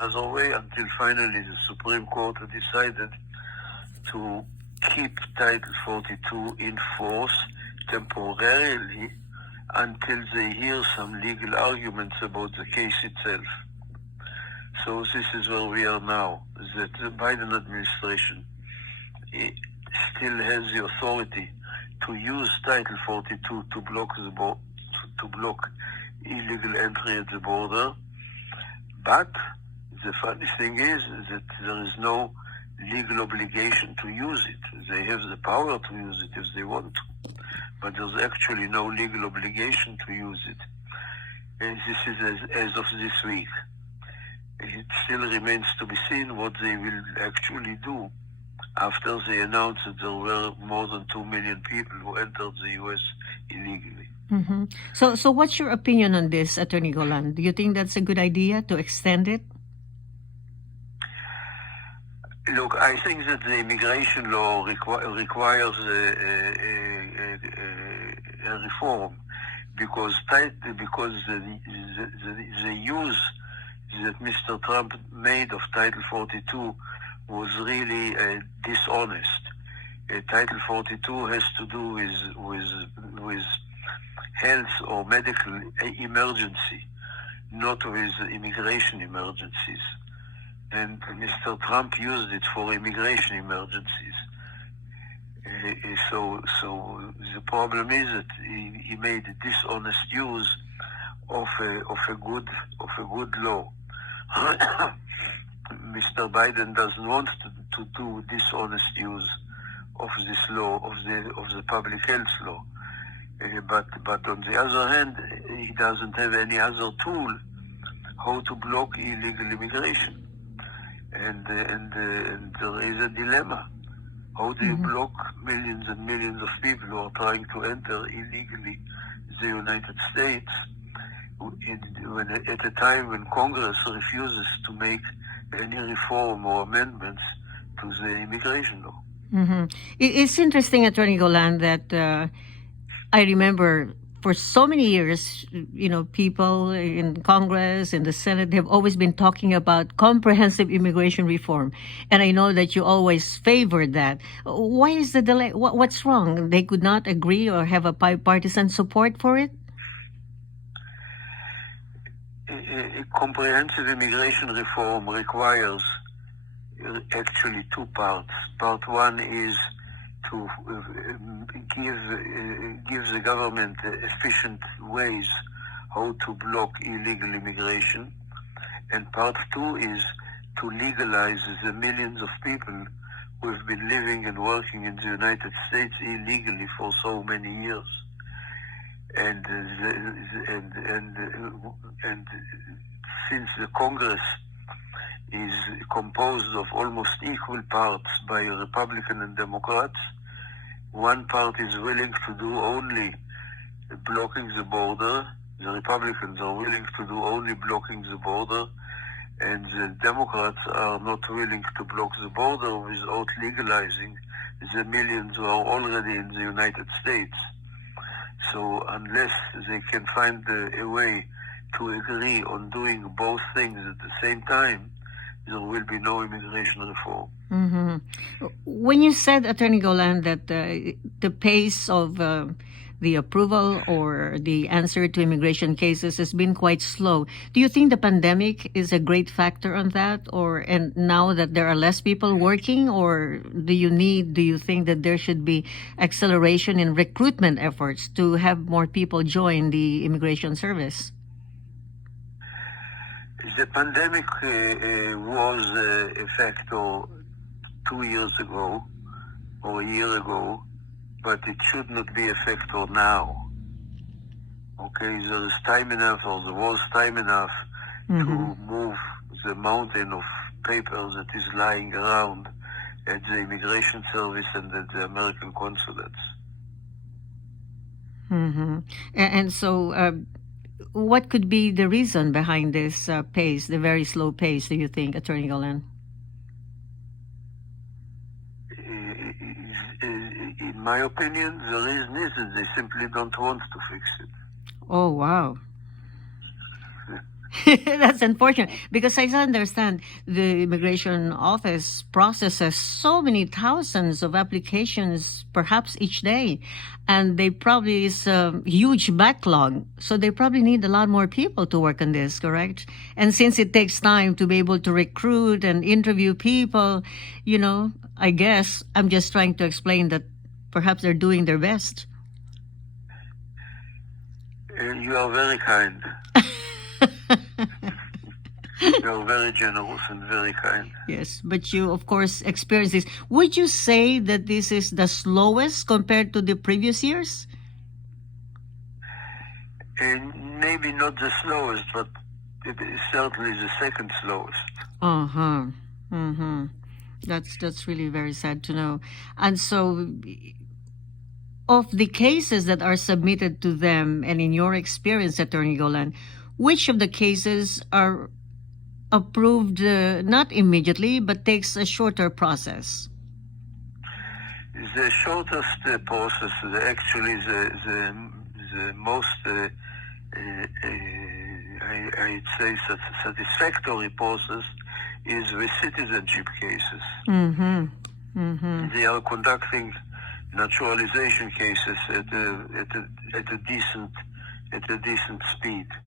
another way until finally the Supreme Court decided to keep Title 42 in force temporarily until they hear some legal arguments about the case itself. So this is where we are now, that the Biden administration still has the authority to use Title 42 to block to block illegal entry at the border. But the funny thing is that there is no legal obligation to use it. They have the power to use it if they want to, but there's actually no legal obligation to use it. And this is as of this week. It still remains to be seen what they will actually do after they announced that there were more than 2 million people who entered the U.S. illegally. Mm-hmm. So what's your opinion on this, Attorney Golan? Do you think that's a good idea to extend it? Look, I think that the immigration law requires a reform because the use that Mr. Trump made of Title 42 was really dishonest. Title 42 has to do with health or medical emergency, not with immigration emergencies. And Mr. Trump used it for immigration emergencies. So the problem is that he made a dishonest use of a good law. Mr. Biden doesn't want to do dishonest use of this law, of the public health law. But on the other hand, he doesn't have any other tool how to block illegal immigration. And there is a dilemma. How do you block millions and millions of people who are trying to enter illegally the United States at a time when Congress refuses to make any reform or amendments to the immigration law? Mm-hmm. It's interesting, Attorney Golan, that I remember for so many years, people in Congress, in the Senate, have always been talking about comprehensive immigration reform. And I know that you always favored that. Why is the delay? What's wrong? They could not agree or have a bipartisan support for it? A comprehensive immigration reform requires actually two parts. Part one is to give the government efficient ways how to block illegal immigration. And part two is to legalize the millions of people who have been living and working in the United States illegally for so many years. And since the Congress is composed of almost equal parts by Republican and Democrats, one part is willing to do only blocking the border. The Republicans are willing to do only blocking the border, and the Democrats are not willing to block the border without legalizing the millions who are already in the United States. So unless they can find a way to agree on doing both things at the same time, there will be no immigration reform. Mm-hmm. When you said, Attorney Golan, that the pace of the approval or the answer to immigration cases has been quite slow, do you think the pandemic is a great factor on that? And now that there are less people working, or do you think that there should be acceleration in recruitment efforts to have more people join the immigration service? The pandemic was a factor 2 years ago or a year ago, but it should not be a factor now. Okay, there is time enough, or there was time enough to move the mountain of papers that is lying around at the immigration service and at the American consulates. Mm-hmm. And so, what could be the reason behind this pace, the very slow pace, do you think, Attorney Golan? In my opinion, the reason is that they simply don't want to fix it. Oh, wow. That's unfortunate because I understand the immigration office processes so many thousands of applications, perhaps each day, and they probably is a huge backlog. So they probably need a lot more people to work on this, correct? And since it takes time to be able to recruit and interview people, I guess I'm just trying to explain that perhaps they're doing their best. You are very kind. You're very generous and very kind. Yes, but you, of course, experience this. Would you say that this is the slowest compared to the previous years? And maybe not the slowest, but it is certainly the second slowest. Uh-huh. Mm-hmm. That's really very sad to know. And so, of the cases that are submitted to them, and in your experience, Attorney Golan, which of the cases are approved not immediately but takes a shorter process? The shortest process, actually the most, I'd say, satisfactory process is the citizenship cases. Mm-hmm. Mm-hmm. They are conducting naturalization cases at a decent speed.